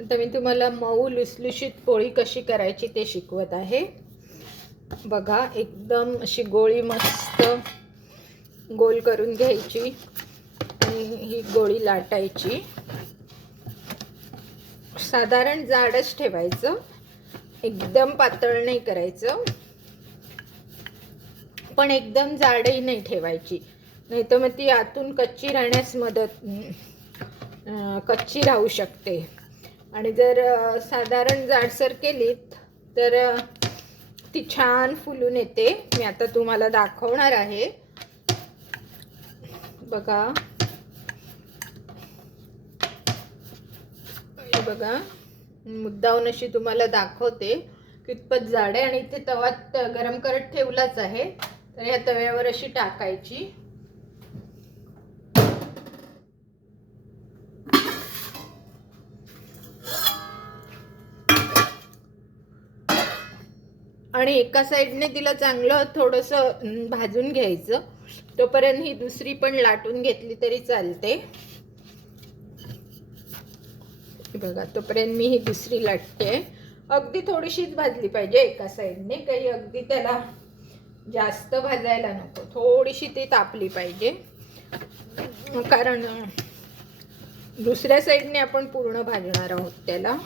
आता मी तुम्हाला मऊ लुसलुशीत पोळी कशी करायची ते शिकवत आहे। बघा, एकदम अशी गोळी मस्त गोल करून घ्यायची आणि ही गोळी लाटायची। साधारण जाडच ठेवायचं, एकदम पातळ नाही करायचं, पण एकदम जाडही नाही ठेवायची, नाही तर मग ती आतून कच्ची राहण्यास कच्ची राहू शकते। आणि जर साधारण जाडसर केलीत तर ती छान फुलून येते। मी आता तुम्हाला दाखवणार आहे। बघा, बघा, मुद्दामून अशी तुम्हाला दाखवते कितपत जाड आहे। आणि इथे तवा गरम करत ठेवलाच आहे, तर या तव्यावर अशी टाकायची। आणि एका साईडने तिला चांगलं थोडंसं भाजून घ्यायचं, तोपर्यंत ही दुसरी पण लाटून घेतली तरी चालते। बघा, तोपर्यंत मी ही दुसरी लाटते। अगदी थोडीशीच भाजली पाहिजे एका साईडने, काही अगदी त्याला जास्त भाजायला नको, थोडीशी ती तापली पाहिजे, कारण दुसऱ्या साईडने आपण पूर्ण भाजणार आहोत त्याला।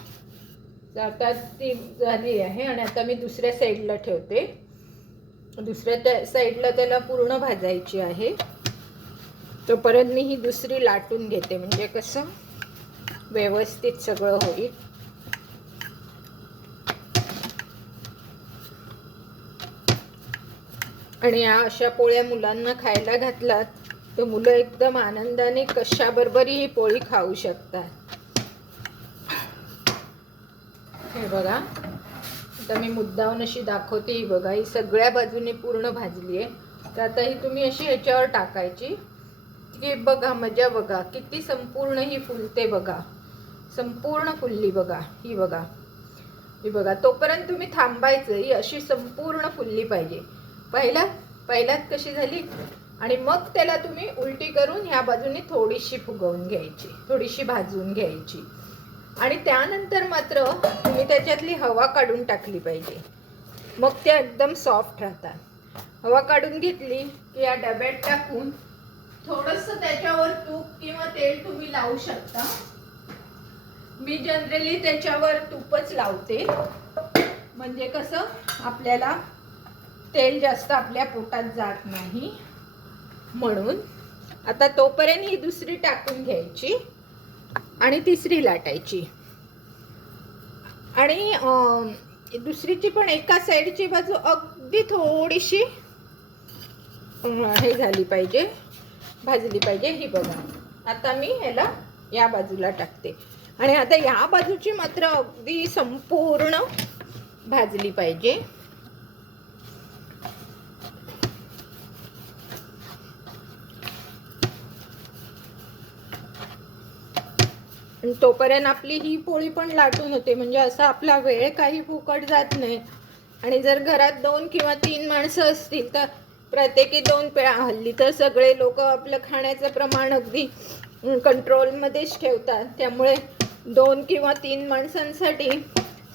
आता ती झाली आहे आणि आता मी दुसऱ्या साईडला ठेवते। दुसऱ्या साईडला त्याला पूर्ण भाजायची आहे, तोपर्यंत मी ही दुसरी लाटून घेते, म्हणजे कसं व्यवस्थित सगळं होईल। आणि या अशा पोळ्या मुलांना खायला घातलात तर मुलं एकदम आनंदाने कशाबरोबरही ही पोळी खाऊ शकतात। हे बघा, आता मी मुद्दामून अशी दाखवते। ही बघा, ही सगळ्या बाजूने पूर्ण भाजली आहे, तर आता ही तुम्ही अशी ह्याच्यावर टाकायची की बघा मजा, बघा किती संपूर्ण ही फुलते, बघा संपूर्ण फुलली, बघा ही बघा, ही बघा। तोपर्यंत तुम्ही थांबायचं, ही अशी संपूर्ण फुलली पाहिजे। पहिल्यात कशी झाली, आणि मग त्याला तुम्ही उलटी करून ह्या बाजूने थोडीशी फुगवून घ्यायची, थोडीशी भाजून घ्यायची। आणि त्यानंतर मात्र तुम्ही त्याच्यातली हवा काढून टाकली पाहिजे, मग ते एकदम सॉफ्ट राहतात। हवा काढून घेतली की या डब्यात टाकून थोडंसं त्याच्यावर तूप किंवा तेल तुम्ही लावू शकता। मी जनरली त्याच्यावर तूपच लावते, म्हणजे कसं आपल्याला तेल जास्त आपल्या पोटात जात नाही म्हणून। आता तोपर्यंत ही दुसरी टाकून घ्यायची आणि तिसरी लाटायची। आणि दुसरीची पण एका साईडची बाजू अगदी थोडीशी हे झाली पाहिजे, भाजली पाहिजे। ही बघा, आता मी ह्याला या बाजूला टाकते, आणि आता या बाजूची मात्र अगदी संपूर्ण भाजली पाहिजे। तोपर्यंत आपली ही पोळी पण लाटून होते, म्हणजे असा आपला वेळ काही फुकट जात नाही। आणि जर घरात 2 किंवा 3 माणसं असतील तर प्रत्येकी 2 पेळा, हल्ली तर सगळे लोक आपलं खाण्याचं प्रमाण अगदी कंट्रोलमध्येच ठेवतात, त्यामुळे 2 किंवा 3 माणसांसाठी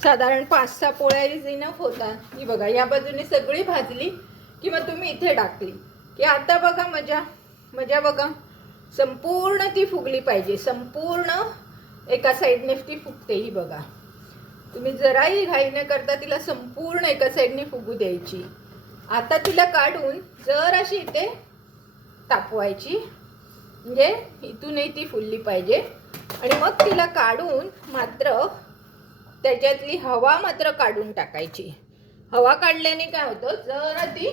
साधारण 5-6 पोळ्या इनफ होतात। ही बघा, या बाजूने सगळी भाजली की मग तुम्ही इथे टाकली की आता बघा मजा, मजा बघा, संपूर्ण ती फुगली पाहिजे, संपूर्ण एका साईडने ती फुगते। ही बघा, तुम्ही जराही घाई न करता तिला संपूर्ण एका साईडने फुगू द्यायची। आता तिला काढून जर अशी इथे तापवायची, म्हणजे इथूनही ती फुलली पाहिजे। आणि मग तिला काढून मात्र त्याच्यातली हवा मात्र काढून टाकायची। हवा काढल्याने काय होतं, जरा ती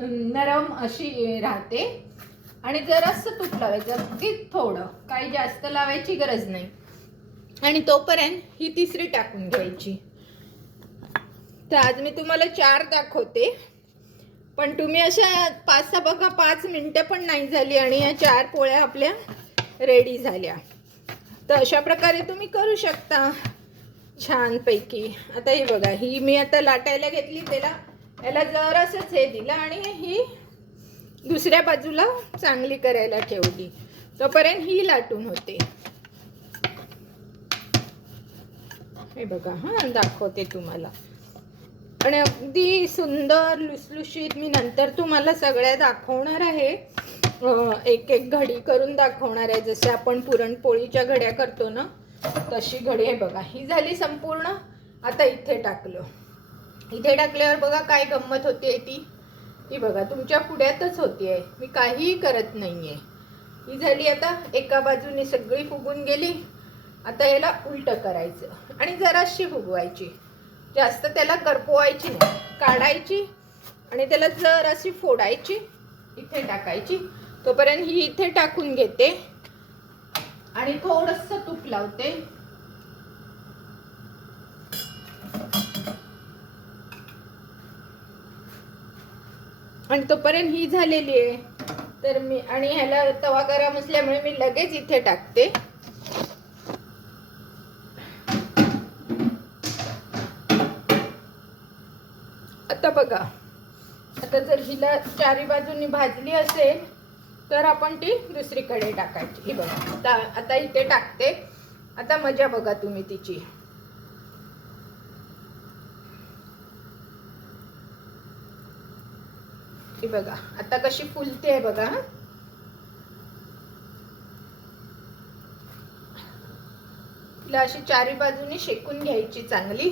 नरम अशी राहते। आणि जरासं तूप लावायचं, अगदी थोडं, काही जास्त लावायची गरज नाही। आणि तोपर्यंत ही तिसरी टाकून घ्यायची। तर आज मी तुम्हाला 4 दाखवते, पण तुम्ही अशा 5-6 बघा, 5 मिनिटं पण नाही झाली आणि या 4 पोळ्या आपल्या रेडी झाल्या। तर अशा प्रकारे तुम्ही करू शकता छानपैकी। आता ही बघा, ही मी आता लाटायला घेतली, त्याला याला जरासंच हे दिलं आणि ही दुसऱ्या बाजूला चांगली करायला ठेवली, तोपर्यंत ही लाटून होते। हे बघा हां, दाखवते तुम्हाला. आणि अगदी सुंदर लुसलुशीत मी नंतर तुम्हाला सगळ्या दाखवणार आहे. एक एक घडी करून दाखवणार आहे, जसे आपण पुरणपोळीच्या घड्या करतो ना तशी घडी. आहे बघा, ही झाली संपूर्ण. आता इथे टाकलं. इथे टाकल्यावर बघा काय गंमत होते ती. ही बघा तुमच्या पुढ्यातच होती आहे, मी काहीही करत नाही आहे. ही झाली. आता एका बाजूने सगळी फुगून गेली. आता याला उलटं करायचं आणि जराशी फुगवायची, जास्त त्याला करपवायची नाही. काढायची आणि त्याला जराशी फोडायची, इथे टाकायची. तोपर्यंत ही इथे टाकून घेते आणि थोडंसं तूप लावते. आणि तोपर्यंत ही झालेली आहे. तर मी आणि ह्याला तवा गरम असल्यामुळे मी लगेच इथे टाकते. आता बघा, आता जर हिला चारी बाजूनी भाजली असेल तर आपण ती दुसरीकडे टाकायची. ही बघा आता इथे टाकते. आता मजा बघा तुम्ही तिची. ही बघा आता कशी फुलते आहे बघा. तिला अशी चारी बाजूने शेकून घ्यायची चांगली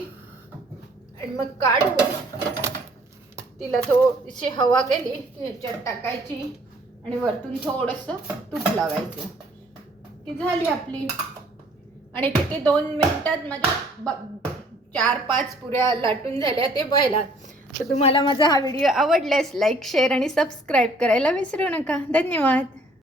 आणि मग काढून तिला थोडीशी हवा गेली की ह्याच्यात टाकायची आणि वरतून थोडंसं तूप लावायचं की झाली आपली. आणि किती 2 मिनिटात माझ्या 4-5 पुऱ्या लाटून झाल्या ते बघायला. तर तुम्हाला माझा हा व्हिडिओ आवडल्यास लाईक, शेअर आणि सबस्क्राईब करायला विसरू नका. धन्यवाद.